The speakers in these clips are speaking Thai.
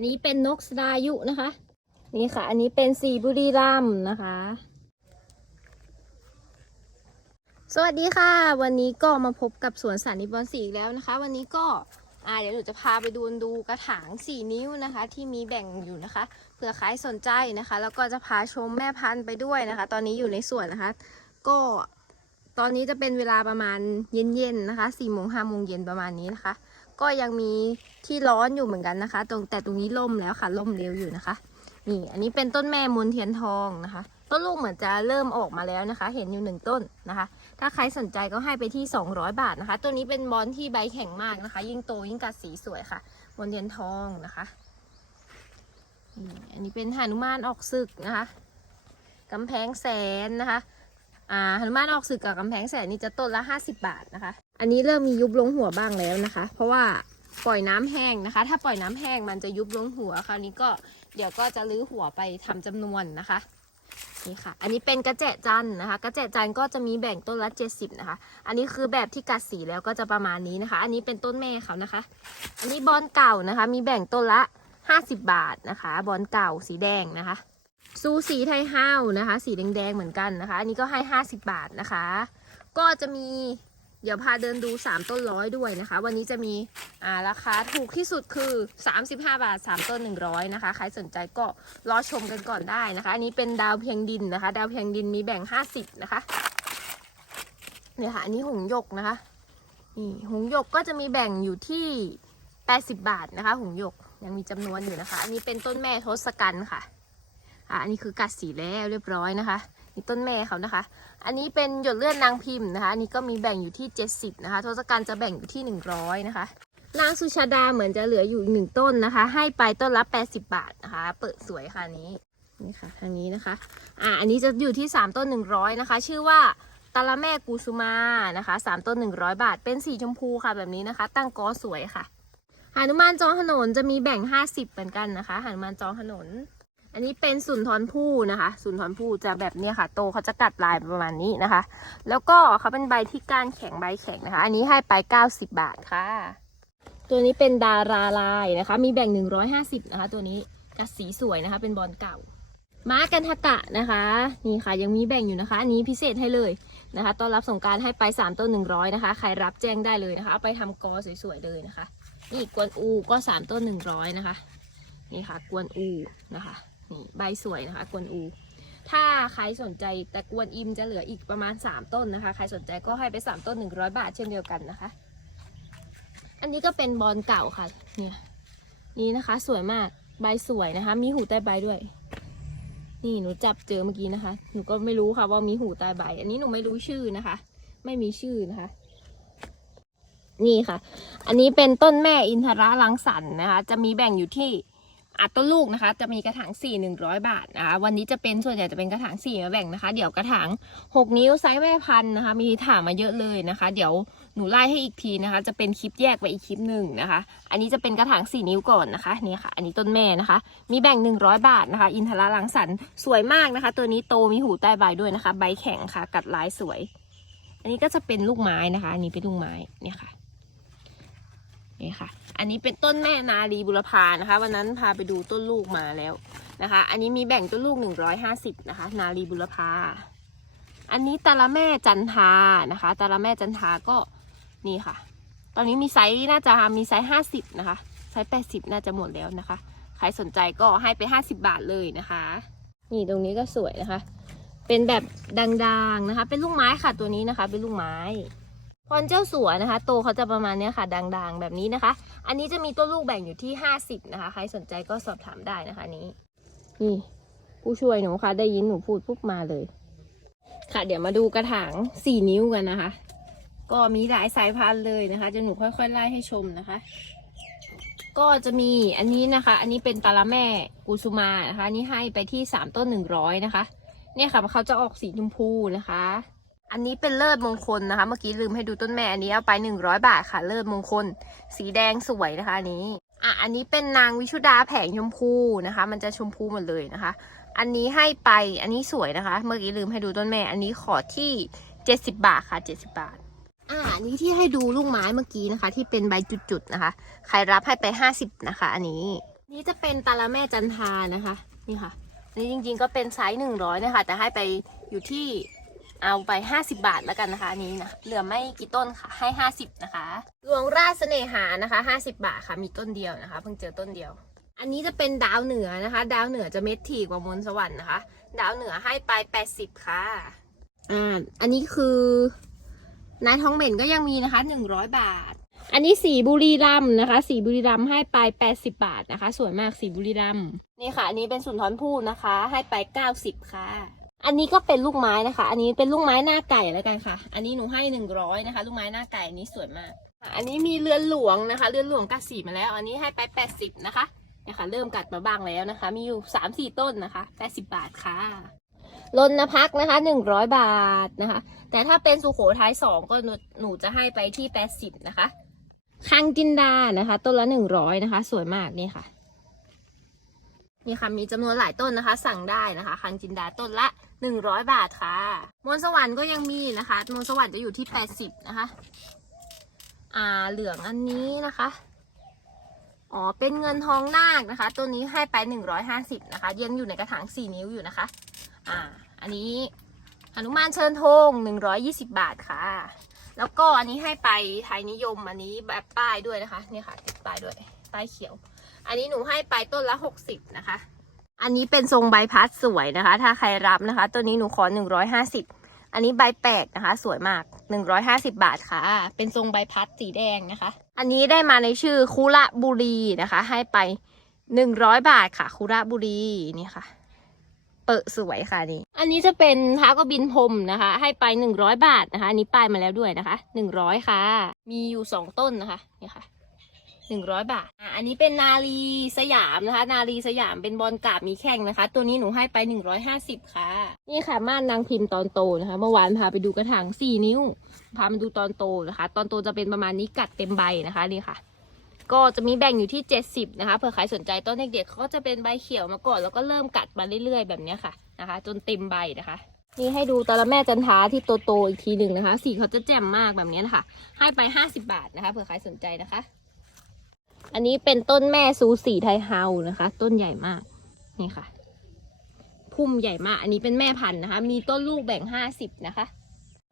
นนี้เป็นนกสดายุนะคะ นี่ค่ะ อันนี้เป็นสีบุรีรัมนะคะ สวัสดีค่ะ วันนี้ก็มาพบกับสวนสันนิบอนสีอีกแล้วนะคะ วันนี้ก็อ่าเดี๋ยวหนูจะพาไปดูดูกระถาง4นิ้วนะคะ ที่มีแบ่งอยู่นะคะเผื่อใครสนใจนะคะ แล้วก็จะพาชมแม่พันธุ์ไปด้วยนะคะ ตอนนี้อยู่ในสวนนะคะ ก็ตอนนี้จะเป็นเวลาประมาณเย็นๆนะคะ4โมง5โมงเย็นประมาณนี้นะคะ ก็ยังมีที่ร้อนอยู่เหมือนกันนะคะ ตรงแต่ตรงนี้ล่มแล้วค่ะล่มเร็วอยู่นะคะ นี่ อันนี้เป็นต้นแม่มูลเทียนทองนะคะต้นลูกเหมือนจะเริ่มออกมาแล้วนะคะ เห็นอยู่หนึ่งต้นนะคะ ถ้าใครสนใจก็ให้ไปที่ 200 บาทนะคะ ตัวนี้เป็นบอลที่ใบแข็งมากนะคะ ยิ่งโตยิ่งกัดสีสวยค่ะมูลเทียนทองนะคะนี่อันนี้เป็นหนุมานออกศึกนะคะกำแพงแสนนะคะ อ่าหนุมานออกศึกกับกำแพงแสนนี่จะต้นละ50 บาทนะคะ อันนี้เริ่มมียุบลงหัวบ้างแล้วนะคะ เพราะว่าปล่อยน้ำแห้งนะคะ ถ้าปล่อยน้ำแห้งมันจะยุบลงหัว คราวนี้ก็เดี๋ยวก็จะรื้อหัวไปทำจำนวนนะคะนี่ค่ะ อันนี้เป็นกระเจจันนะคะ กระเจจันก็จะมีแบ่งต้นละ 70 นะคะ อันนี้คือแบบที่กัดสีแล้วก็จะประมาณนี้นะคะ อันนี้เป็นต้นแม่เขานะคะ อันนี้บอลเก่านะคะ มีแบ่งต้นละ 50 บาทนะคะ บอลเก่าสีแดงนะคะ ซูสีไทยห้าวนะคะ สีแดงๆเหมือนกันนะคะ อันนี้ก็ให้ 50 บาทนะคะ ก็จะมีเดี๋ยวพาเดินดู 3 ต้นร้อยด้วยนะคะ วันนี้จะมีอ่าราคาถูกที่สุดคือ 35 บาท 3 ต้น 100 นะคะ ใครสนใจก็รอชมกันก่อนได้นะคะ อันนี้เป็นดาวเพียงดินนะคะ ดาวเพียงดินมีแบ่ง 50 นะคะเนี่ยค่ะอันนี้หงยกนะคะนี่หงยกก็จะมีแบ่งอยู่ที่ 80 บาทนะคะหงยกยังมีจำนวนอยู่นะคะ อันนี้เป็นต้นแม่ทศกัณฐ์ค่ะ อ่าอันนี้คือกัดสีแล้วเรียบร้อยนะคะนี่ต้นแม่เขานะคะ อันนี้เป็นหยดเลือดนางพิมพ์นะคะ อันนี้ก็มีแบ่งอยู่ที่ 70 นะคะ ทศกัณฐ์จะแบ่งอยู่ที่ 100 นะคะนางสุชาดาเหมือนจะเหลืออยู่หนึ่งต้นนะคะ ให้ไปต้นละ 80 บาทนะคะ เปิดสวยค่ะนี้นี่ค่ะทางนี้นะคะ อ่าอันนี้จะอยู่ที่ 3 ต้น 100 นะคะ ชื่อว่าตาละแม่กูสุมานะคะ3ต้น 100 บาท เป็นสีชมพูค่ะแบบนี้นะคะ ตั้งกอสวยค่ะหานุมานจองถนนจะมีแบ่ง 50 เหมือนกันนะคะหานุมานจองถนน อันนี้เป็นสุนทรภู่นะคะ สุนทรภู่จะแบบนี้ค่ะ โตเขาจะกัดลายประมาณนี้นะคะ แล้วก็เขาเป็นใบที่ก้านแข็งใบแข็งนะคะ อันนี้ให้ไป 90 บาทค่ะ ตัวนี้เป็นดาราลายนะคะ มีแบ่ง 150 นะคะ ตัวนี้กัดสีสวยนะคะ เป็นบอลเก่า ม้ากันทกะนะคะ นี่ค่ะยังมีแบ่งอยู่นะคะ อันนี้พิเศษให้เลยนะคะต้อนรับสงการให้ไป 3 ต้น 100 นะคะ ใครรับแจ้งได้เลยนะคะ เอาไปทำกอสวยๆเลยนะคะ นี่กวนอูก็ 3 ต้น 100 นะคะ นี่ค่ะ กวนอูนะคะ นี่ใบสวยนะคะกวนอู ถ้าใครสนใจแต่กวนอิมจะเหลืออีกประมาณ 3 ต้นนะคะ ใครสนใจก็ให้ไป 3 ต้น 100 บาทเช่นเดียวกันนะคะ อันนี้ก็เป็นบอลเก่าค่ะเนี่ยนี่นะคะสวยมากใบสวยนะคะ มีหูใต้ใบด้วย นี่หนูจับเจอเมื่อกี้นะคะ หนูก็ไม่รู้ค่ะว่ามีหูใต้ใบ อันนี้หนูไม่รู้ชื่อนะคะ ไม่มีชื่อนะคะ นี่ค่ะ อันนี้เป็นต้นแม่อินทราลังสรรค์นะคะ จะมีแบ่งอยู่ที่ อัดต้นลูกนะคะ จะมีกระถาง4 100 บาทนะคะวันนี้จะเป็นส่วนใหญ่จะเป็นกระถาง4มาแบ่งนะคะ เดี๋ยวกระถาง 6 นิ้วไซส์แม่พันธุ์นะคะ มีถามมาเยอะเลยนะคะ เดี๋ยวหนูไล่ให้อีกทีนะคะ จะเป็นคลิปแยกไปอีกคลิปหนึ่งนะคะ อันนี้จะเป็นกระถาง4 นิ้วก่อนนะคะนี่ค่ะ อันนี้ต้นแม่นะคะ มีแบ่ง 100 บาทนะคะ อินทราลังสรรค์สวยมากนะคะ ตัวนี้โตมีหูใต้ใบด้วยนะคะ ใบแข็งค่ะ กัดลายสวย อันนี้ก็จะเป็นลูกไม้นะคะอันนี้เป็นลูกไม้เนี่ยค่ะ นี่ค่ะ อันนี้เป็นต้นแม่นาลีบุรพานะคะ วันนั้นพาไปดูต้นลูกมาแล้วนะคะ อันนี้มีแบ่งต้นลูก150นะคะ นาลีบุรพา อันนี้ตาละแม่จันทานะคะ ตาละแม่จันทาก็นี่ค่ะ ตอนนี้มีไซส์น่าจะมีไซส์50นะคะ ไซส์80น่าจะหมดแล้วนะคะ ใครสนใจก็ให้ไป50บาทเลยนะคะ นี่ตรงนี้ก็สวยนะคะ เป็นแบบดังๆนะคะ เป็นลูกไม้ค่ะตัวนี้นะคะ เป็นลูกไม้ พรเจ้าสัวนะคะ โตเขาจะประมาณเนี้ยค่ะด่างๆ แบบนี้นะคะ อันนี้จะมีต้นลูกแบ่งอยู่ที่ 50 นะคะ ใครสนใจก็สอบถามได้นะคะนี้ นี่ ผู้ช่วยหนูค่ะ ได้ยินหนูพูดปุ๊บมาเลย ค่ะเดี๋ยวมาดูกระถาง 4 นิ้วกันนะคะ ก็มีหลายสายพันธุ์เลยนะคะจะหนูค่อยๆไล่ให้ชมนะคะ ก็จะมีอันนี้นะคะ อันนี้เป็นตาละแม่กุสุมานะคะนนี้ให้ไปที่ 3 ต้น 100 นะคะ เนี่ยค่ะเขาจะออกสีชมพูนะคะ อันนี้เป็นเลิศมงคลนะคะ เมื่อกี้ลืมให้ดูต้นแม่อันนี้เอาไป 100 บาทค่ะ เลิศมงคล สีแดงสวยนะคะอันนี้อะอันนี้เป็นนางวิชุดาแผงชมพูนะคะ มันจะชมพูหมดเลยนะคะ อันนี้ให้ไปอันนี้สวยนะคะ เมื่อกี้ลืมให้ดูต้นแม่ อันนี้ขอที่70บาทค่ะ70บาทอ่าอันนี้ที่ให้ดูลูกไม้เมื่อกี้นะคะ ที่เป็นใบจุดๆนะคะ ใครรับให้ไป 50นะคะ อันนี้ นี่จะเป็นตาละแม่จันทานะคะ นี่ค่ะนี่จริงๆก็เป็นไซส์หนึ่งร้อยนะคะแต่ให้ไปอยู่ที่ เอาไป 50 บาทแล้วกันนะคะอันนี้นะเหลือไม่กี่ต้นค่ะให้ 50 นะคะหลวงราชเสน่หานะคะ 50 บาทค่ะ มีต้นเดียวนะคะ เพิ่งเจอต้นเดียว อันนี้จะเป็นดาวเหนือนะคะ ดาวเหนือจะเม็ดถี่กว่ามนต์สวรรค์นะคะ ดาวเหนือให้ไป 80 ค่ะอ่าอันนี้คือนาทองเหม็นก็ยังมีนะคะ 100 บาท อันนี้สีบุรีรัมย์นะคะ สีบุรีรัมย์ให้ไป 80 บาทนะคะ สวยมากสีบุรีรัมย์นี่ค่ะ อันนี้เป็นสุนทรภู่นะคะ ให้ไป 90 ค่ะ อันนี้ก็เป็นลูกไม้นะคะ อันนี้เป็นลูกไม้หน้าไก่แล้วกันค่ะ อันนี้หนูให้100นะคะ ลูกไม้หน้าไก่อันนี้สวยมาก อันนี้มีเรือนหลวงนะคะ เรือนหลวงกัดสีมาแล้ว อันนี้ให้ไป80นะคะเนี่ยค่ะ เริ่มกัดมาบ้างแล้วนะคะ มีอยู่3-4ต้นนะคะ80บาทค่ะลนพักนะคะ100บาทนะคะ แต่ถ้าเป็นสุโขทัยสองก็หนูหนูจะให้ไปที่80นะคะคังจินดานะคะ ต้นละ100นะคะ สวยมากนี่ค่ะนี่ค่ะมีจำนวนหลายต้นนะคะ สั่งได้นะคะ คังจินดาต้นละ 100 บาทค่ะ มนสวรรค์ก็ยังมีนะคะ มนสวรรค์จะอยู่ที่ 80 นะคะ อ่า เหลืองอันนี้นะคะ อ๋อ เป็นเงินทองนาคนะคะ ตัวนี้ให้ไป 150 นะคะ ยังอยู่ในกระถาง 4 นิ้วอยู่นะคะ อ่า อันนี้หนุมานเชิญธง120 บาทค่ะ แล้วก็อันนี้ให้ไปไทยนิยม อันนี้แบบป้ายด้วยนะคะ เนี่ยค่ะ ป้ายด้วย ป้ายเขียว อันนี้หนูให้ไปต้นละ 60 นะคะ อันนี้เป็นทรงใบพัดสวยนะคะ ถ้าใครรับนะคะ ตัวนี้หนูขอ150อันนี้ใบแปลกนะคะ สวยมาก150บาทค่ะ เป็นทรงใบพัดสีแดงนะคะ อันนี้ได้มาในชื่อคุระบุรีนะคะ ให้ไป100บาทค่ะคุระบุรีนี่ค่ะ เปิดสวยค่ะนี่ อันนี้จะเป็นท้ากบินพรมนะคะ ให้ไป100บาทนะคะ อันนี้ป้ายมาแล้วด้วยนะคะ100ค่ะ มีอยู่2ต้นนะคะนี่ค่ะ 100 บาทอะอันนี้เป็นนาลีสยามนะคะ นาลีสยามเป็นบอลกาบมีแข้งนะคะ ตัวนี้หนูให้ไป 150 ค่ะ นี่ค่ะม่านนางพิมพ์ตอนโตนะคะ เมื่อวานพาไปดูกระถาง 4 นิ้ว พามาดูตอนโตนะคะ ตอนโตจะเป็นประมาณนี้กัดเต็มใบนะคะนี่ค่ะ ก็จะมีแบ่งอยู่ที่ 70 นะคะเผื่อใครสนใจต้นเด็กๆเขาก็จะเป็นใบเขียวมาก่อนแล้วก็เริ่มกัดมาเรื่อยๆ แบบนี้ค่ะนะคะ จนเต็มใบนะคะนี่ให้ดูตะละแม่จันทาที่โตๆอีกทีหนึ่งนะคะ สีเขาจะแจ่มมากแบบนี้นะคะ ให้ไป 50 บาทนะคะเผื่อใครสนใจนะคะ อันนี้เป็นต้นแม่ซูสีไทยเฮานะคะ ต้นใหญ่มาก นี่ค่ะ พุ่มใหญ่มาก อันนี้เป็นแม่พันธุ์นะคะ มีต้นลูกแบ่ง50นะคะ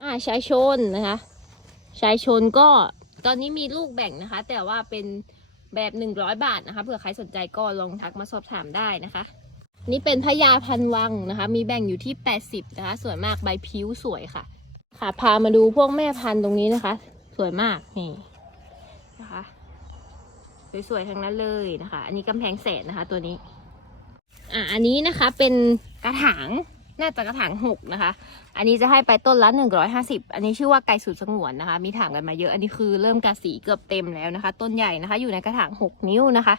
อ่าชายชนนะคะ ชายชนก็ตอนนี้มีลูกแบ่งนะคะ แต่ว่าเป็นแบบหนึ่งร้อยบาทนะคะ เผื่อใครสนใจก็ลองทักมาสอบถามได้นะคะ นี่เป็นพญาพันวังนะคะ มีแบ่งอยู่ที่80นะคะ สวยมากใบพิ้วสวยค่ะ ค่ะ พามาดูพวกแม่พันธุ์ตรงนี้นะคะ สวยมากนี่ สวยๆทั้งนั้นเลยนะคะ อันนี้กำแพงแสนนะคะ ตัวนี้ อ่าอันนี้นะคะเป็นกระถางน่าจะกระถางหกนะคะ อันนี้จะให้ไปต้นละหนึ่งร้อยห้าสิบอันนี้ชื่อว่าไก่สุดสงวนนะคะ มีถามกันมาเยอะ อันนี้คือเริ่มกระสีเกือบเต็มแล้วนะคะ ต้นใหญ่นะคะ อยู่ในกระถางหกนิ้วนะคะ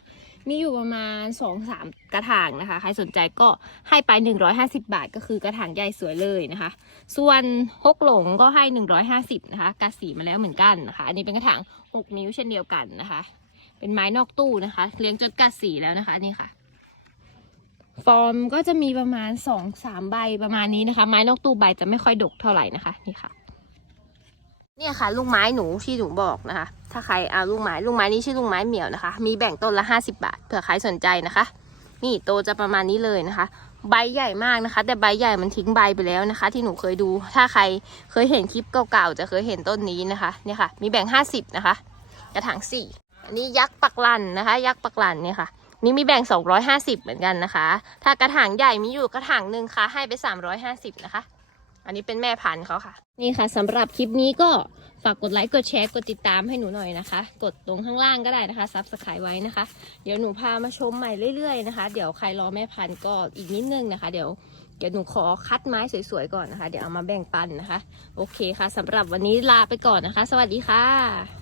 มีอยู่ประมาณสองสามกระถางนะคะ ใครสนใจก็ให้ไปหนึ่งร้อยห้าสิบาท ก็คือกระถางใหญ่สวยเลยนะคะ ส่วนฮกหลงก็ให้หนึ่งร้อยห้าสิบนะคะกระสีมาแล้วเหมือนกันนะคะ อันนี้เป็นกระถางหกนิ้วเช่นเดียวกันนะคะ เป็นไม้นอกตู้นะคะ เลี้ยงจนกัดสีแล้วนะคะนี่ค่ะ ฟอร์มก็จะมีประมาณสองสามใบประมาณนี้นะคะ ไม้นอกตู้ใบจะไม่ค่อยดกเท่าไหร่นะคะนี่ค่ะ เนี่ยค่ะ ลูกไม้หนูที่หนูบอกนะคะ ถ้าใครเอาลูกไม้ลูกไม้นี้ชื่อลูกไม้เหมียวนะคะ มีแบ่งต้นละห้าสิบาทเผื่อใครสนใจนะคะ นี่โตจะประมาณนี้เลยนะคะใบใหญ่มากนะคะ แต่ใบใหญ่มันทิ้งใบไปแล้วนะคะ ที่หนูเคยดู ถ้าใครเคยเห็นคลิปเก่าๆจะเคยเห็นต้นนี้นะคะ เนี่ยค่ะ มีแบ่งห้าสิบนะคะ กระถางสี่ อันนี้ยักษ์ปักลันนะคะ ยักษ์ปักลันเนี่ยค่ะ นี่มีแบ่ง 250 เหมือนกันนะคะ ถ้ากระถางใหญ่มีอยู่กระถางหนึ่งค่ะ ให้ไป 350 นะคะ อันนี้เป็นแม่พันธุ์เขาค่ะ นี่ค่ะสำหรับคลิปนี้ก็ฝากกดไลค์กดแชร์กดติดตามให้หนูหน่อยนะคะ กดตรงข้างล่างก็ได้นะคะซับสไครต์ไว้นะคะ เดี๋ยวหนูพามาชมใหม่เรื่อยๆนะคะ เดี๋ยวใครรอแม่พันธุ์ก็อีกนิดนึงนะคะ เดี๋ยวเดี๋ยวหนูขอคัดไม้สวยๆก่อนนะคะ เดี๋ยวเอามาแบ่งปันนะคะ โอเคค่ะสำหรับวันนี้ลาไปก่อนนะคะ สวัสดีค่ะ